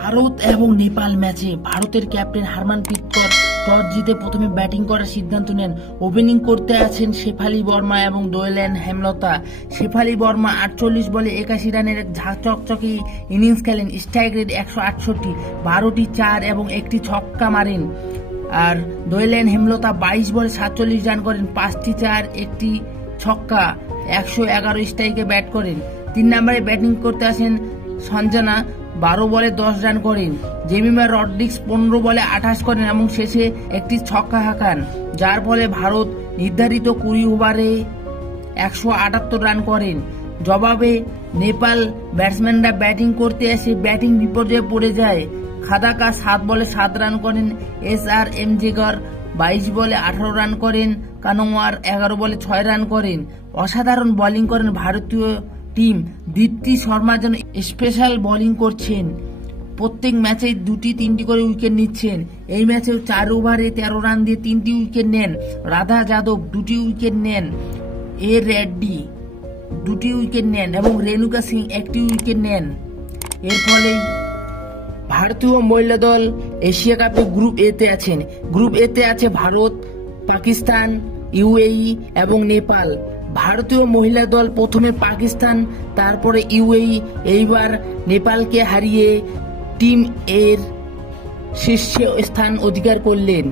ভারত এবং নেপাল ম্যাচে ভারতের ক্যাপ্টেন হারমানপ্রীত কৌর টস জিতে প্রথমে ব্যাটিং করার সিদ্ধান্ত নেন। ওপেনিং করতে আছেন শেফালি বর্মা এবং দোয়েল হেমলতা। শেফালি বর্মা 48 বলে 81 রানের ঝাঁচকচকে ইনিংস খেলেন। স্ট্রাইক রেট 168, 12টি 4 এবং একটি ছক্কা মারেন। আর দোয়েল হেমলতা 22 বলে 47 রান করেন, 5টি 4, একটি ছক্কা, 111 স্ট্রাইকে ব্যাট করেন। 3 নম্বরে ব্যাটিং করতে আসেন সঞ্জনা, 12 বলে 10 রান করেন। জেমিমা রড্রিক্স 15 বলে 28 করেন এবং শেষে একটি ছক্কা হাঁকান, যার ফলে ভারত নির্ধারিত 20 ওভারে 178 রান করেন। জবাবে নেপাল ব্যাটসম্যানরা ব্যাটিং করতে এসে ব্যাটিং বিপর্যয়ে পড়ে যায়। খাদাকা 7 বলে 7 রান করেন। SR এমজেগার 22 বলে 18 রান করেন। কানোয়ার 11 বলে 6 রান করেন। অসাধারণ বোলিং করেন ভারতীয় টিম। দীপ্তি শর্মা যেন স্পেশাল বোলিং করছেন, প্রত্যেক ম্যাচে 2-3টি করে উইকেট নিচ্ছেন। এই ম্যাচেও 4 ওভারে 13 রান দিয়ে 3টি উইকেট নেন। রাধা যাদব 2টি উইকেট নেন। রেড্ডি 2টি উইকেট নেন এবং রেণুকা সিং 1টি উইকেট নেন। এর ফলে ভারতীয় মহিলা দল এশিয়া কাপে গ্রুপ এতে আছেন। গ্রুপ এতে আছে ভারত, পাকিস্তান, UAE এবং নেপাল। ভারতীয় মহিলা দল প্রথমে পাকিস্তান, তারপরে UAE, এইবার নেপালকে হারিয়ে টিম এর শীর্ষে স্থান অধিকার করলেন।